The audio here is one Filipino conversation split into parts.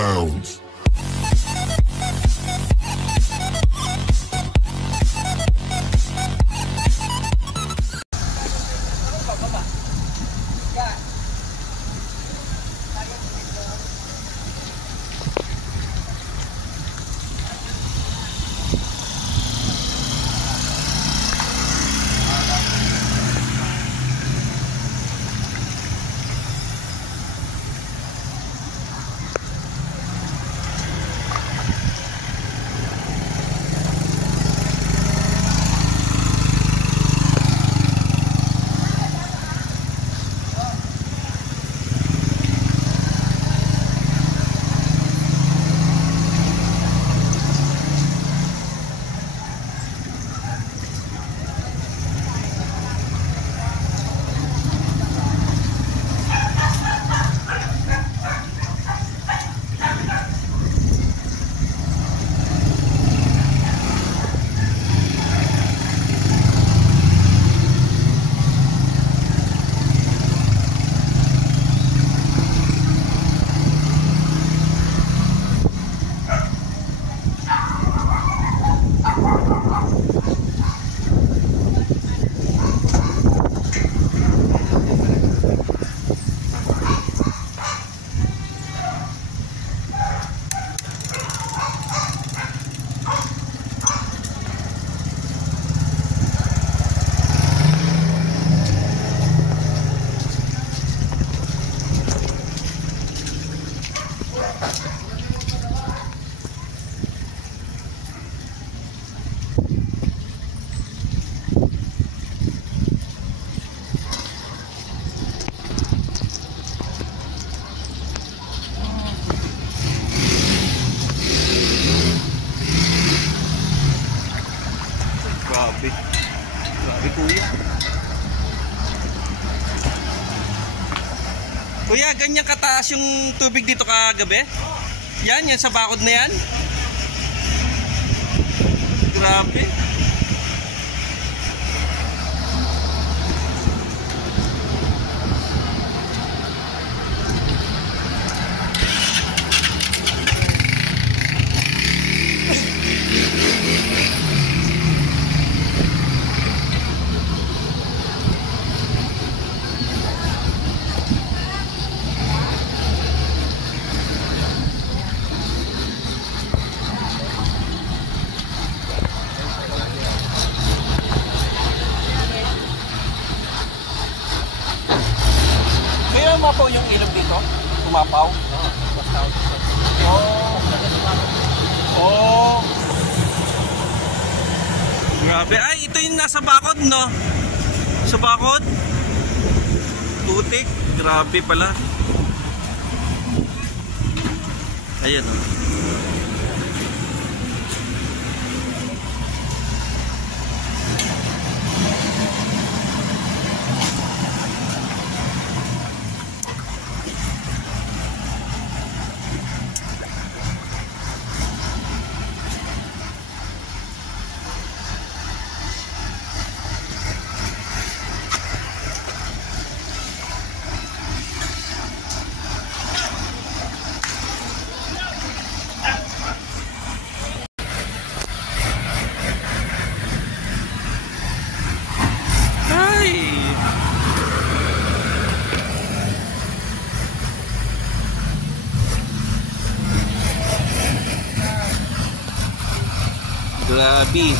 bounds. Grabe kuya. Kuya, ganyan kataas yung tubig dito kagabi? Yan sa bakod na yan? Grabe. Umapaw yung ilog dito? Umapaw? Oh. Grabe. Ay, ito yung nasa bakod, no? Sa bakod? Putik. Grabe pala. Ayan, oh. Grabe.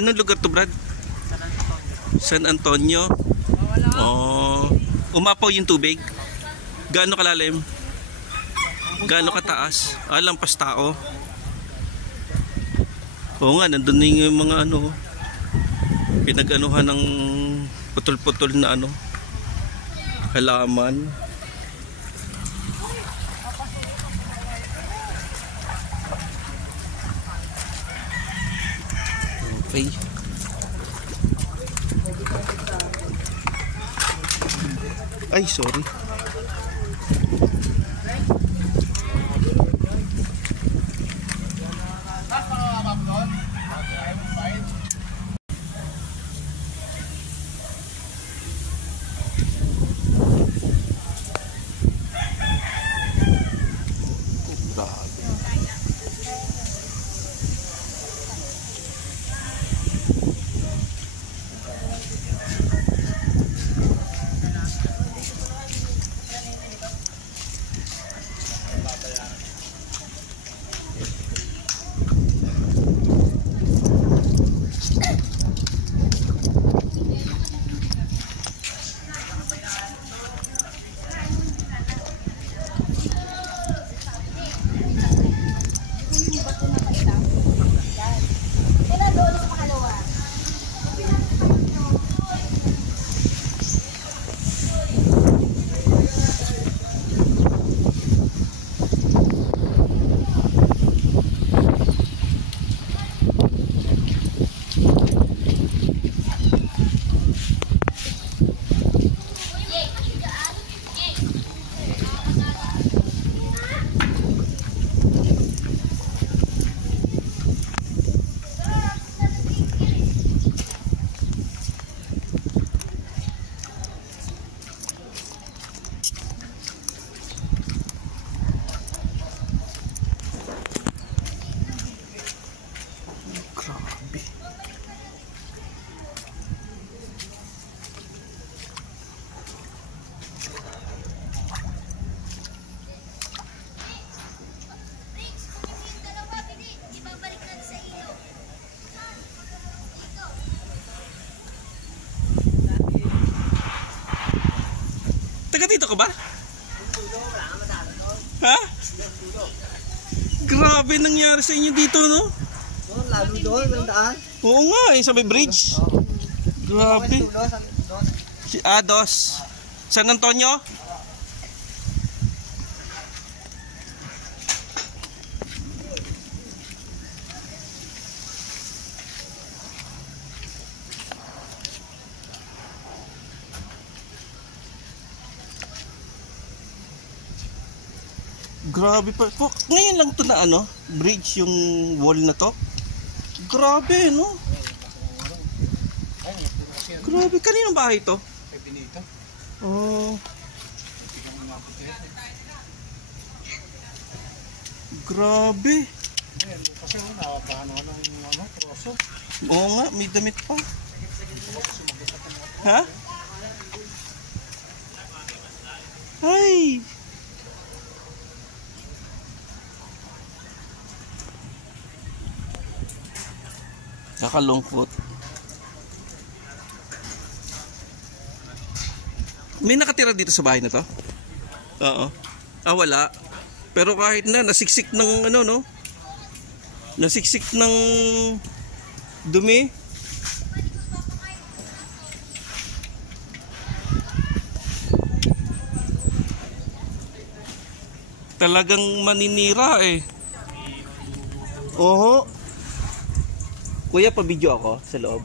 Anong lugar to, Brad? San Antonio. Oh, umapaw yung tubig. Gaano kalalim? Gaano kataas? Lampas tao. Oo nga, nandun na yung mga ano, pinag-anuhan ng putol-putol na ano, halaman. Okay. Ay, sorry. Taga dito ka ba? Ha? Grabe nangyari sa inyo dito, no? Lalo doon, ang daan. Oo nga, sa may bridge. Grabe. Dos. San Antonio? Grabe pa. Ngayon lang to na ano, bridge yung wall na to. Grabe, no? Grabe, kaninong bahay to? Oh. Grabe. Kasi napaano ng troso. Oo nga, may damit pa. Ha? Ay! Nakalungkot. May nakatira dito sa bahay na to? Oo. Wala. Pero kahit na, nasiksik ng ano, no? Nasiksik ng dumi. Talagang maninira eh. Oho. Kuya, pa-video ako sa loob.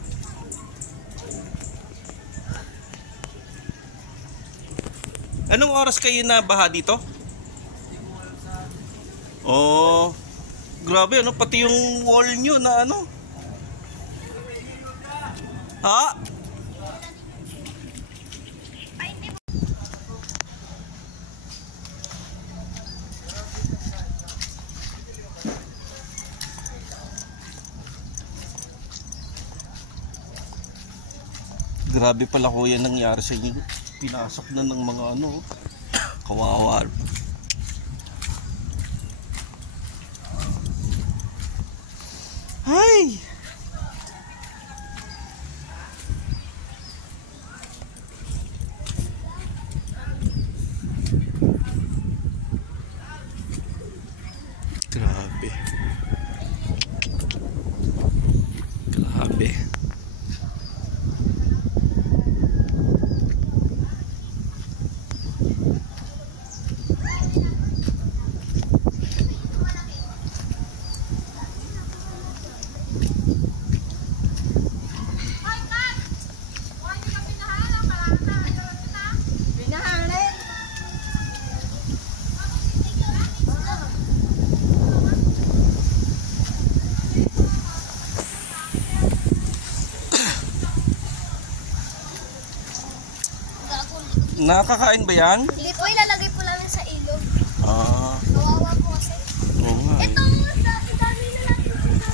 Anong oras kayo na baha dito? Oh, grabe ano, pati yung wall nyo na ano. Ha? Grabe pala kuya nangyari sa inyo. Pinasok na ng mga ano, kawawa. Ay! Nakakain ba yan? Hindi po, ilalagay po namin sa ilog. Ah, Kawawa po kasi. oo nga eh. Ito, dami na lang po sa...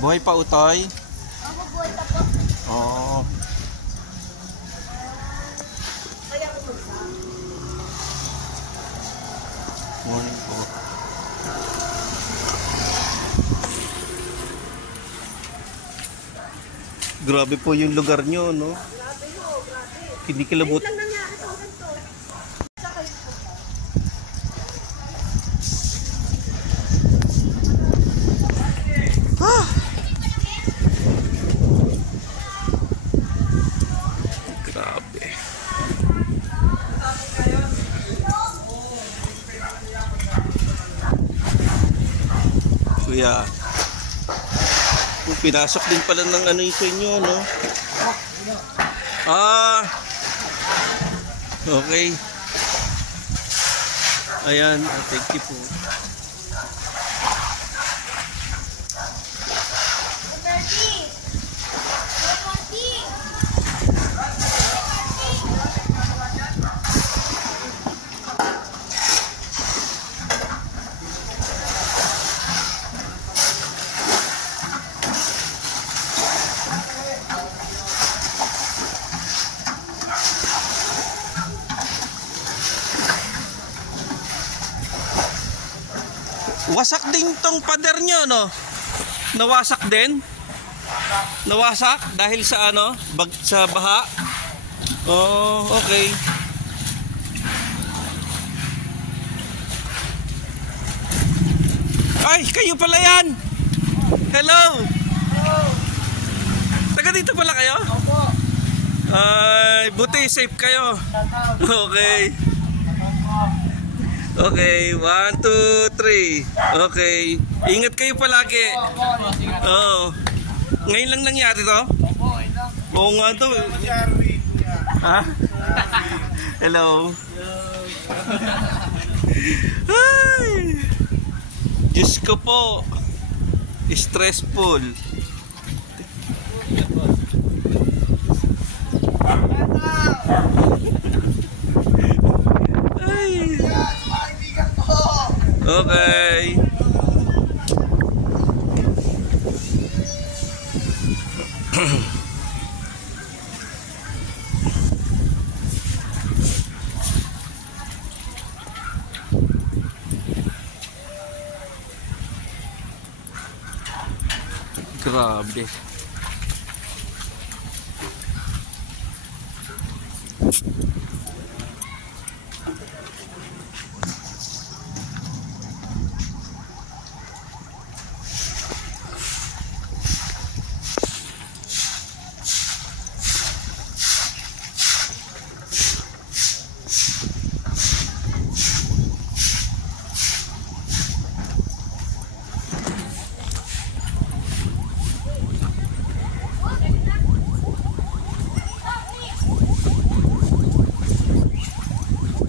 Buhay pa utoy? Ako buhay pa po. Oo. Morning po. Grabe po yung lugar nyo, no? Kinikilabot. Ah! Grabe. Kuya. Pinasok din pala ng ano yung sa inyo, no? Ah. Okay. Ayan, thank you po. Wasak din tong pader nyo, no? Nawasak din? Nawasak dahil sa ano? Sa baha? Oh, okay. Ay, kayo pala yan! Hello! Taga dito pala kayo? Opo. Ay, buti safe kayo. Okay. Okay, 1, 2, 3. Okay. Ingat kayo palagi. Oo. Ngayon lang nangyari to? Oo nga to. Ha? Hello. Ay. Diyos ko po. Stressful. Ay. Okay. Grabe.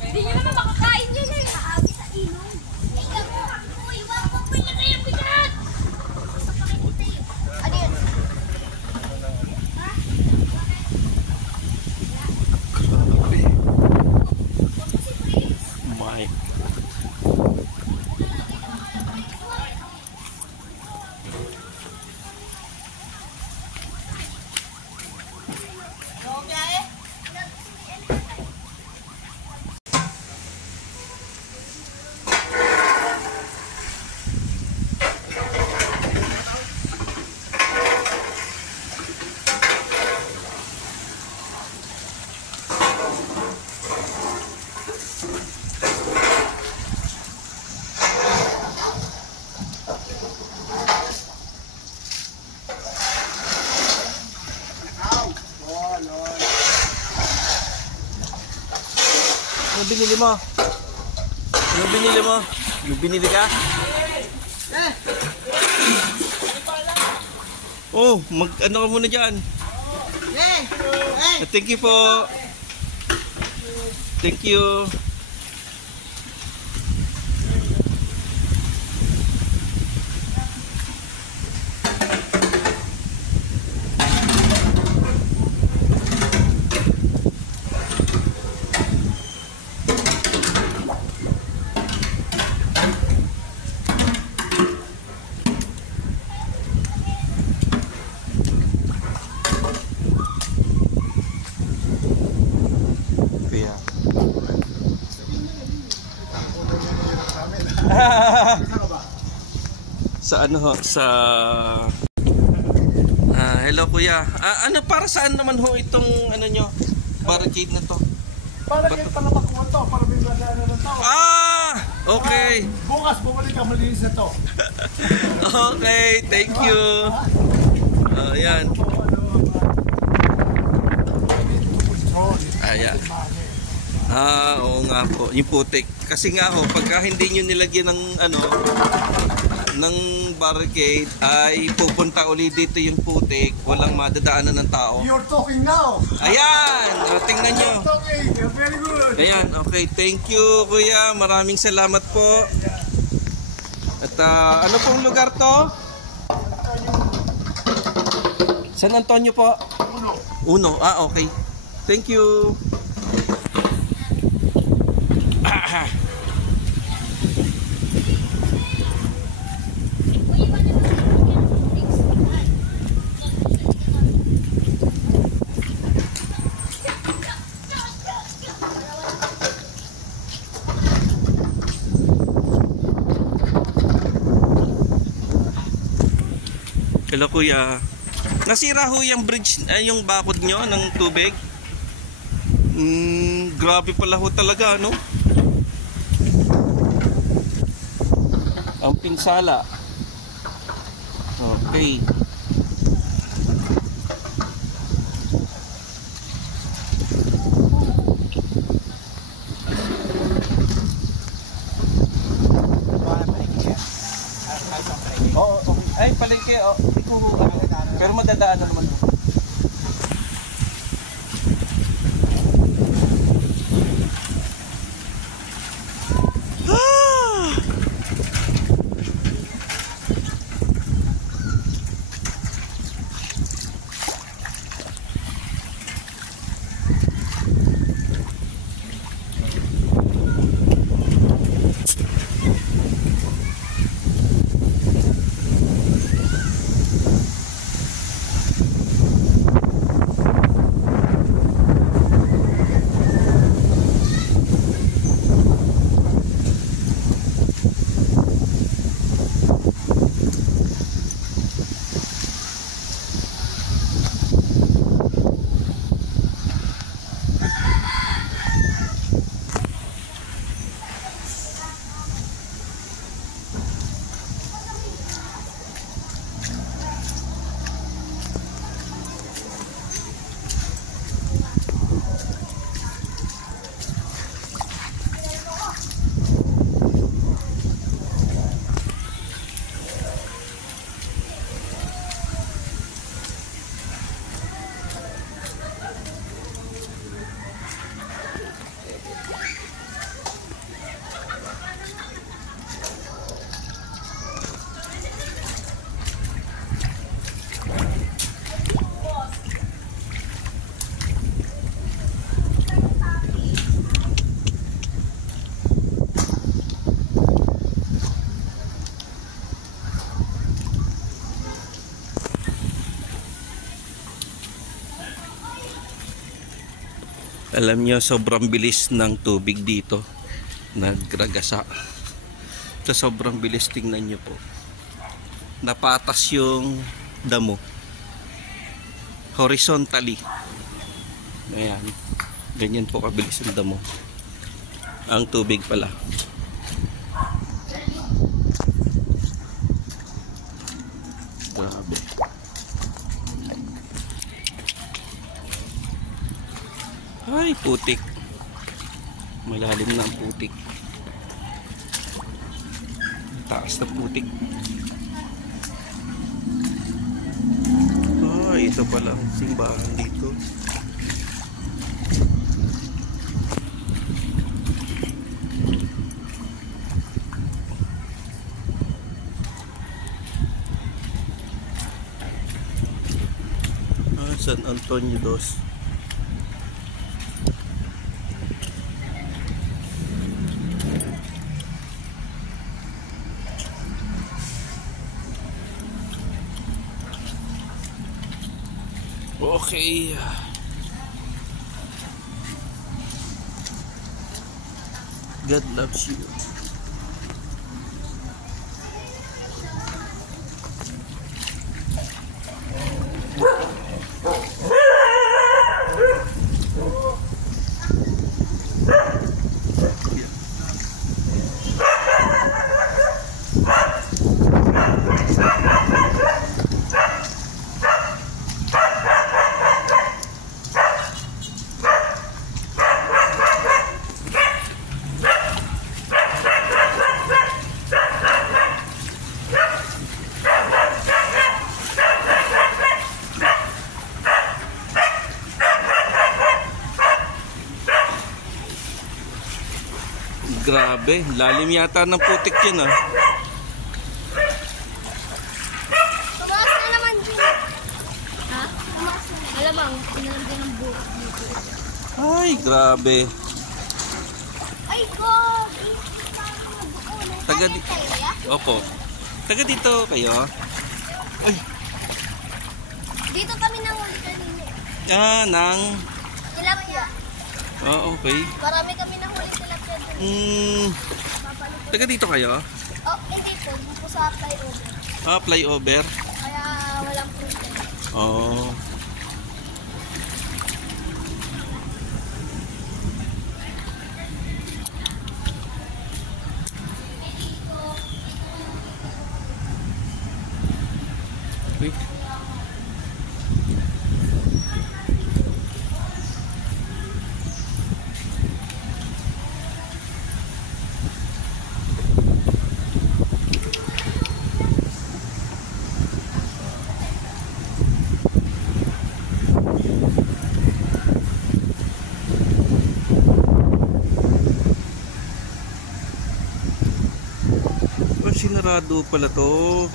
Hindi nyo naman makakain yun eh. Haagi sa ilong. Ay, ako. Uy, wag mo pa na kayo bigat. Basta pakikita yun. Ano yun? Grabe. My. Ano binili mo? Ano binili mo? Yung binili ka? Oh, mag-ano ka muna dyan. Thank you po. Thank you. Sa ano ho, sa hello kuya. Ano para saan naman ho itong ano nyo? Barricade na to? Para kayo para makuha to, para may madaanan ng tao. Okay. Bukas bumalik ka, malinis na to. Okay, thank you. Ayan. Ayan. Oo nga po, yung putik. Kasi nga ho, pagka hindi nyo nilagyan ng ano, ng barricade, ay pupunta uli dito yung putik, walang madadaanan ng tao. You're talking now. Ayan, tingnan nyo. You're talking, very good. Ayan, okay, thank you kuya, maraming salamat po. At ano pong lugar to? San Antonio po? Uno, okay. Thank you. Hello kuya. Nasira ho yung bridge, yung bakod nyo ng tubig. Grabe pala ho talaga, no? Ang pinsala. Okay. Ay, palengke, pero madadaan na naman. Alam nyo, sobrang bilis ng tubig dito. Nagragasa. Sa sobrang bilis, tingnan nyo po. Napatas yung damo. Horizontally. Ayan. Ganyan po kabilis yung damo. Ang tubig pala. Grabe. Ay, putik. Malalim na ang putik. Taas na putik. Ay, ito pala ang simbahan dito. San Antonio dos. Okay. God loves you. grabe. Lalim yata ng putik yun ah. Tumaas na naman din. Ha? Tumaas na. Malamang, pinalagyan ng buhok dito. Ay, grabe. Ay, God! Taga di- Opo. Taga dito kayo? Ay, Dito kami nanguli kanina. nang... Tilapia. Okay. Marami kami nahuli tilapia dun. Taga dito kayo? Oh, hindi po. Hindi po sa flyover. Flyover. Kaya walang problem. Oh. Uy. Sinarado pala to.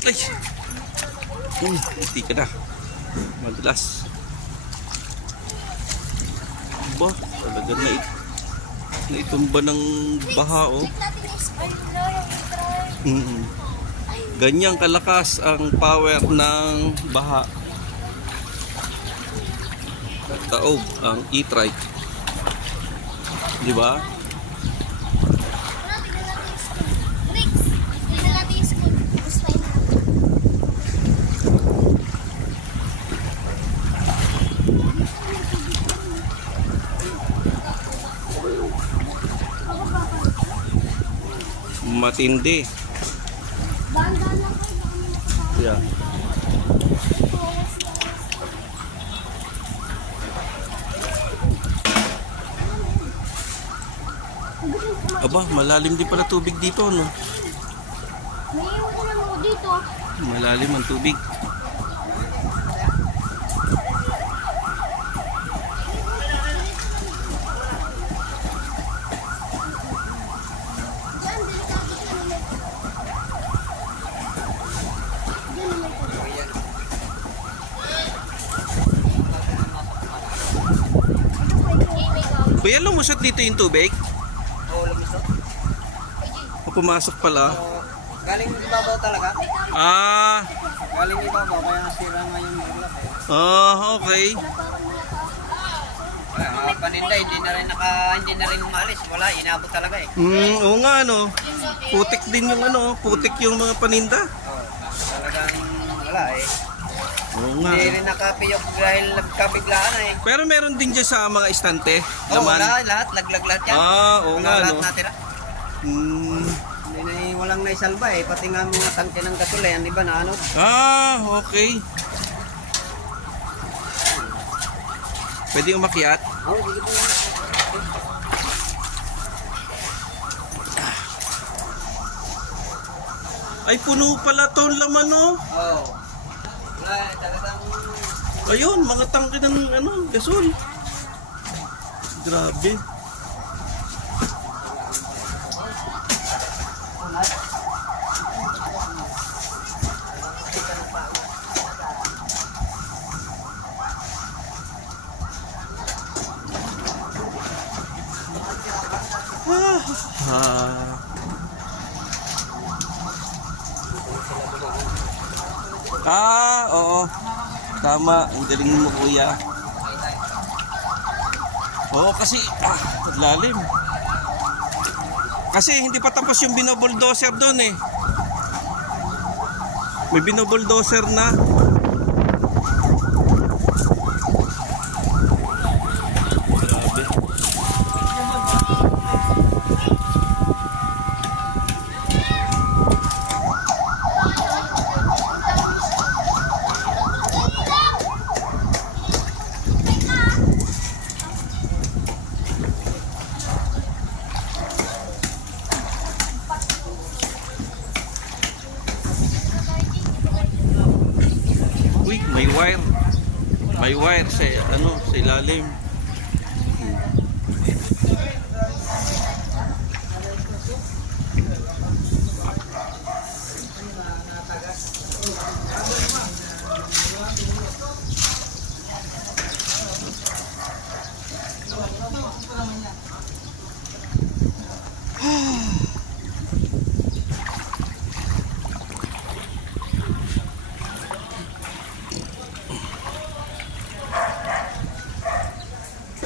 Ay! Hindi ka na. Madulas. Ba? Talaga naitumba ng baha oh. Check natin yung spoiler. Ganyang kalakas ang power ng baha. Taob ang e-trike. Di ba? Tignan natin yung school. Gusto yun. Matindi. Dahan-dahan lang kayo. Baka may nakatawa. Yeah. Aba, malalim din pala tubig dito, no? May iwan na mo dito. Malalim ang tubig. Diyan, delikado siya nila. Diyan nila ito. Kuya, lumusot dito yung tubig? Oo, lumisot. O pumasok pala? Galing ibabaw talaga. Galing ibabaw, kaya nasira nga yung bulak eh. Okay. Kaya mga paninda, hindi na rin umalis. Wala, inabot talaga eh. Oo nga, no? Putik din yung putik yung mga paninda. Oo, talagang wala eh. Oo nga. Hindi rin nakapiyok dahil nagkabiglaan eh. Pero meron din dyan sa mga estante. Oo, wala, lahat, laglag lahat yan. Oo Wala nga, lahat no? natira. Hindi na walang naisalba eh. Pati nga mga tangke ng gasolayan, di ba na ano? Okay. Pwede umakyat? Oo, sige po. Ay, puno pala to ang laman, no? Oo. Wala, talagang Ayun, mga tangke ng gasol. Grabe. Oo. Tama, ang galing mo kuya. Oo, kasi lalim. Kasi hindi pa tapos yung binobuldoser doon eh. May binobuldoser na. Grabe. Uy, may wire. May wire sa sa ilalim.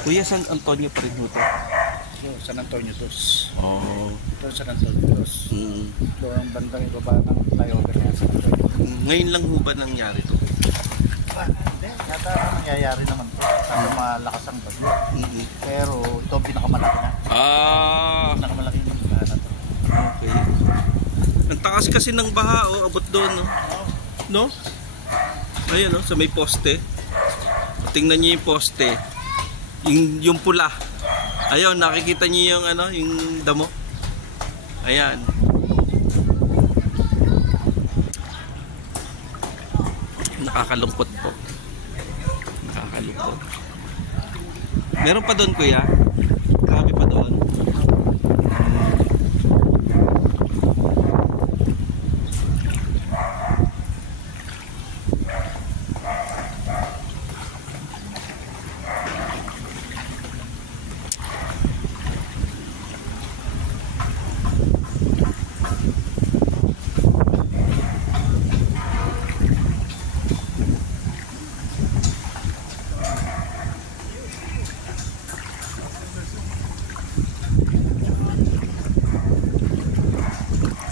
Kuya, San Antonio pa rin ho to? Ito, San Antonio Dos. Oo. Ito, San Antonio Dos. Mm. Ito ang bandang ibaba ng flyover niya, San Antonio. Ngayon lang ho ba nangyari to? Hindi, yata nangyayari naman po. Kasi malakas ang bagyo. Pero ito ang pinakamalaki na. Pinakamalaki yung baha na to. Okay. Ang takas kasi ng baha, abot doon, no? No? Ayun, no? Sa may poste. Tingnan niyo yung poste. Yung pula. Ayun, nakikita niyo yung yung damo. Ayan. Nakakalungkot po. Nakakalungkot. Meron pa doon, kuya? Grabe pa doon.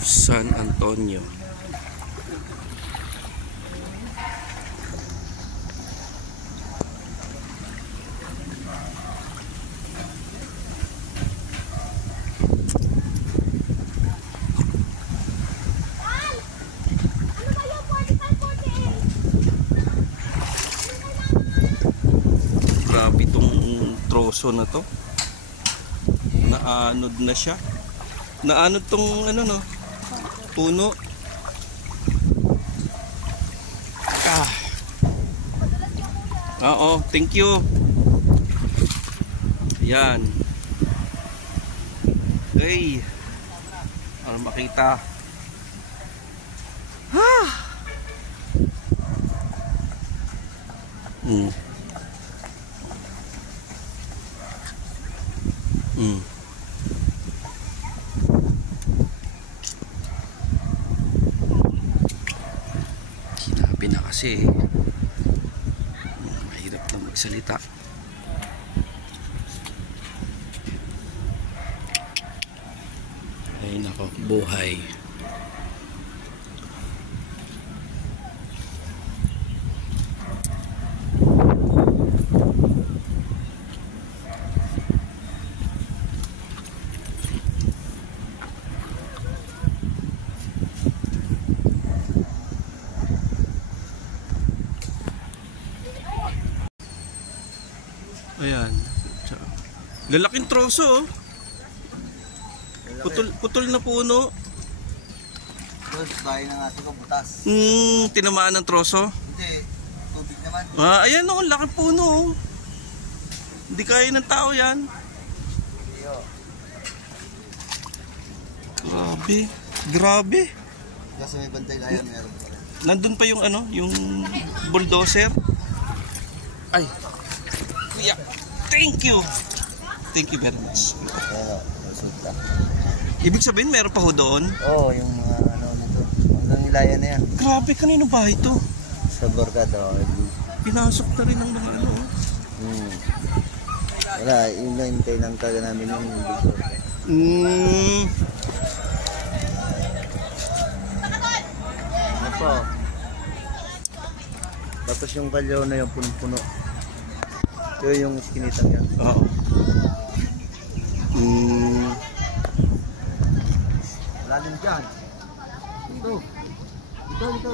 San Antonio. Grabe itong troso na to. Naanod na siya. Naanod tong no? Puno. Oo, thank you. Yan. Okay. Para makita. Sinabi na kasi mahirap na magsalita. Ay nako, buhay. Ayan. Lalaking troso, oh. Putol na puno. Tapos, bahay ng aso ko, butas. Tinamaan ng troso. Hindi, tubig naman. Ayan, oh, laki puno, oh. Hindi kaya ng tao yan. Grabe. Kasi may bantay layan, meron pa rin. Nandun pa yung yung bulldozer. Ay. Kuya, thank you. Thank you very much. Resulta. Ibig sabihin meron pa ho doon? Oo, yung mga nito. Hanggang ilayan na yan. Grabe, kanino bahay to? Sa Borgado. Pinasok na rin ang mga ano. Wala, inintay lang talaga namin yung Big Orca. Ano po? Tapos yung kalyo na yung puno-puno. Ito yung skinitang yan. Oo. Lalim dyan. Ito. Ito.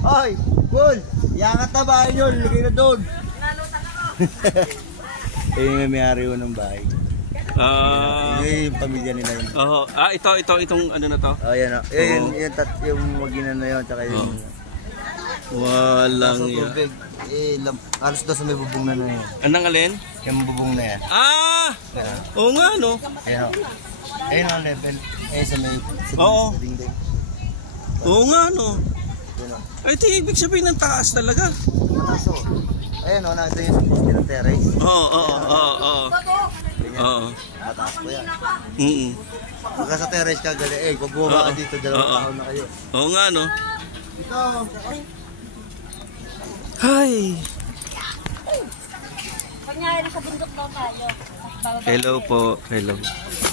Oy, Paul! Iangat na bahay yun. Ligay na doon. Eh, yung may-ari ko ng bahay. Yung pamilya nila yun. Itong ano na to? Oh, yan o. Yung maginan na yun, tsaka yung... Walang yan. tubig. Halos daw sa may bubong na yun. Anong alin? Yung bubong na yan. Oo nga no. Ayan o. Ayan o, level. Sa may... Oo. Dingding. Oo nga no. Ayan o. Ay, ito ibig sabihin ng taas talaga. Mataas o. Ayan o, nakita yung poste ng terrace. Oo. Mataas po yan. Mm-mm. Pagka sa terrace ka, gali. Pag bumaba ka dito, 2 taon na kayo. Oo nga no. Ito. Hi. Kunyari sa bundok daw tayo. Hello po. Hello.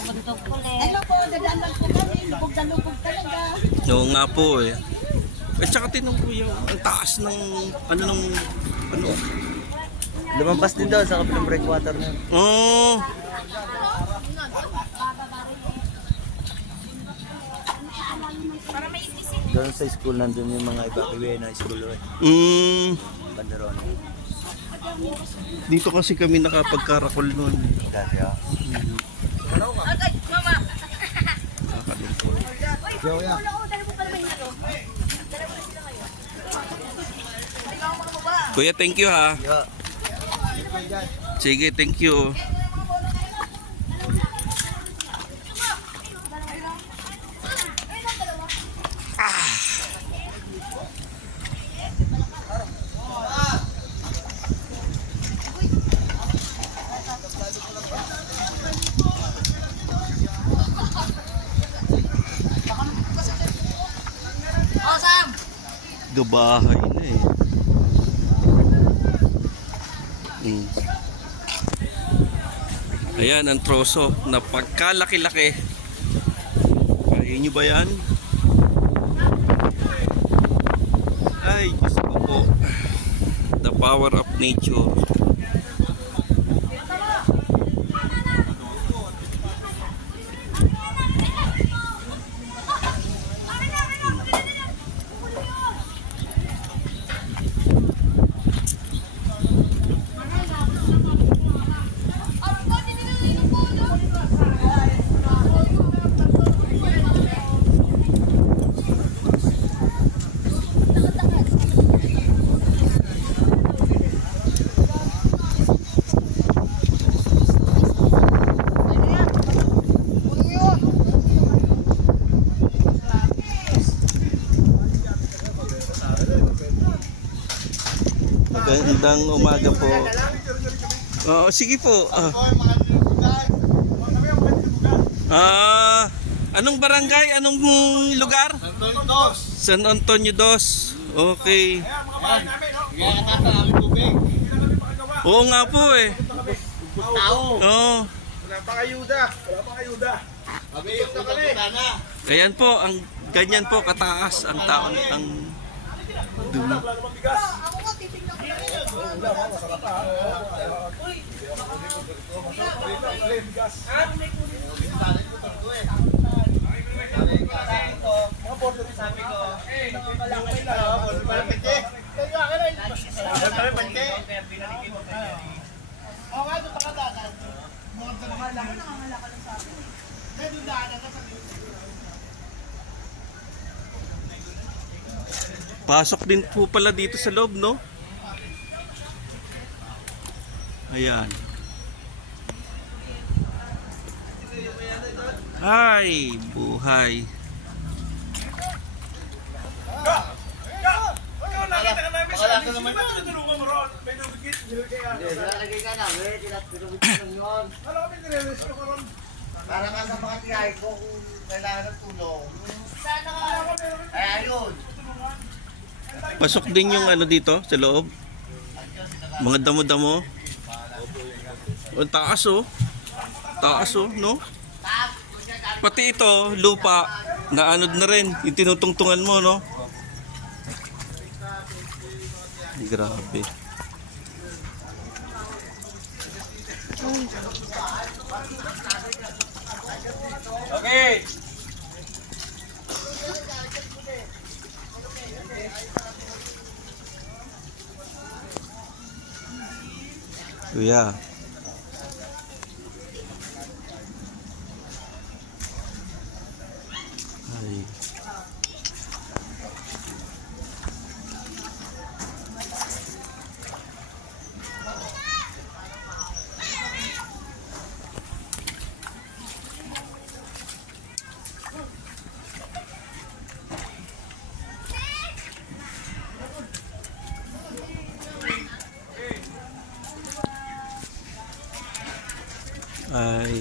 Bundok ulit. Hello po, dadaan po kami. Lubog na lubog talaga. Oo nga po eh. At saka tinong po yung ang taas ng ano. Lumampas din daw sa kabilang breakwater na yun. Oh. Doon sa school, nandun yung mga evacuee na school. Banderon. Dito kasi kami nakapagkarakol noon. Kasi o. Agad, mama. Joe yan. Kuya, thank you ha. Yo. Sige, thank you. Gabahay na eh. Ayan ang troso na pagkalaki-laki. Kaya nyo ba yan? Ay, Diyos ko po. The power of nature. Magandang umaga po. Oo, sige po. Anong barangay? Anong lugar? San Antonio Dos. Okay. Oo nga po eh. Oo. Wala pa kayuda. Ayan po, ang ganyan po kataas ang taon ang dumi. Pasok din po pala dito sa loob, no? Ayan. Hi, buhay. Wala ka naman yun. Lalagay ka na, tinatulog lang yun. Para nga sa mga tiyahin ko kung kailangan ng tulong. Sana ka. Eh, ayun. Pasok din yung ano dito sa loob. Mga damo-damo. Ang taas oh. Taas oh, no? Pati ito, lupa, naanod na rin. Yung tinutungtungan mo, no? Grabe. Okay. Kuya. Ay. Ay.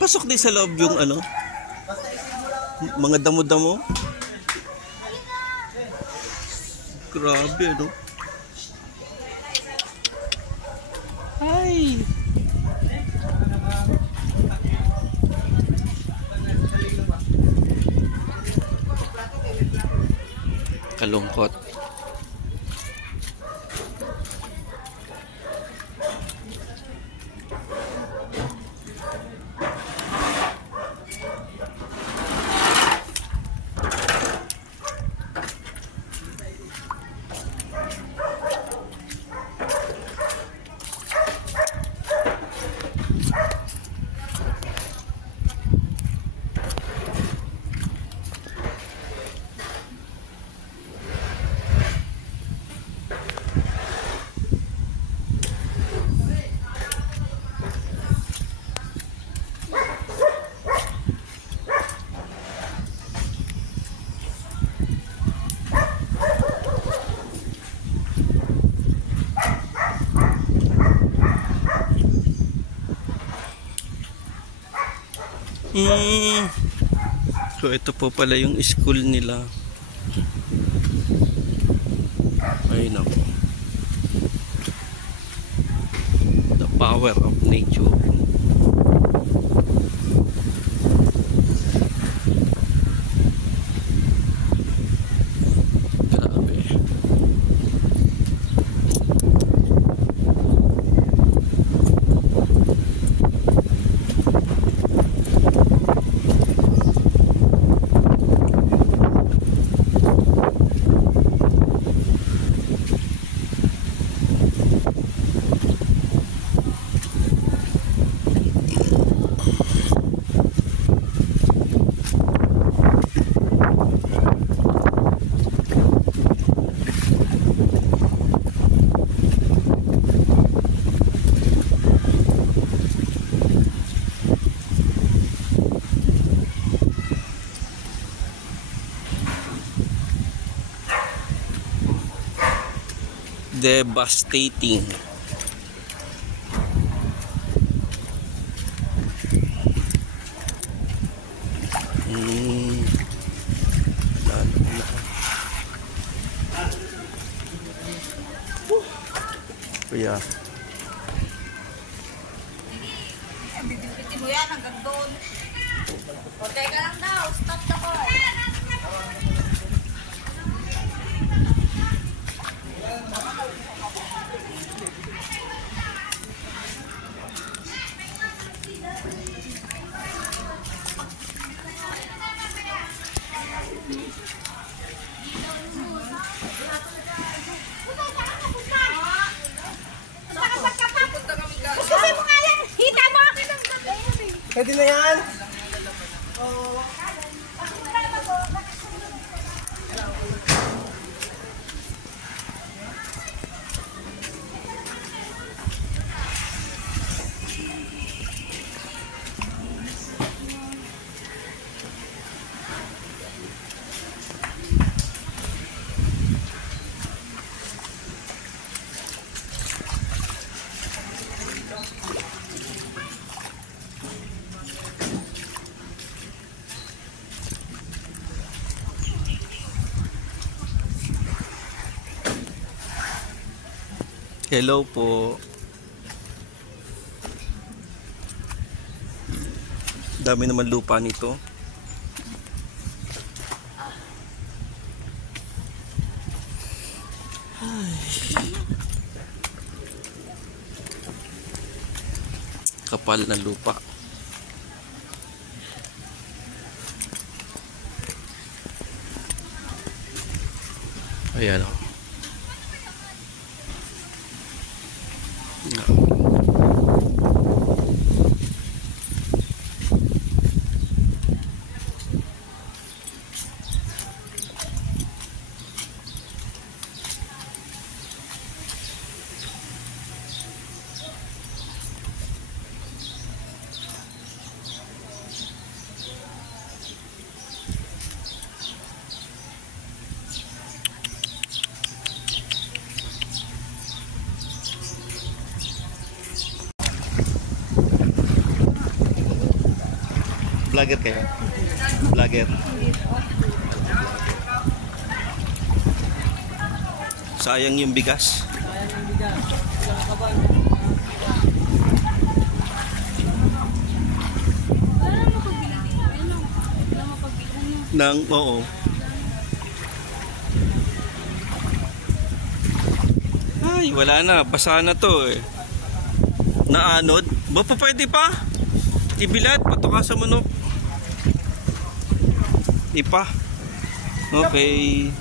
Pasok din sa loob yung ano? Mga damo-damo. Grabe ano? Ay. Kalungkot. So ito po pala yung school nila. Ay nako. The power of nature. Grabe. Devastating. Kuya. Bibitin mo yan hanggang doon. O, teka lang daw. Stop na ko. Pwede na yan? Hello po. Dami naman lupa nito. Kapal ng lupa. Ayan o. Vlogger kayo? Vlogger. Sayang yung bigas. Oo. Ay, wala na. Basa na to eh. Naanod. Ba pa pwede pa? Ibilad, patuka sa manok. Ipa. Okay.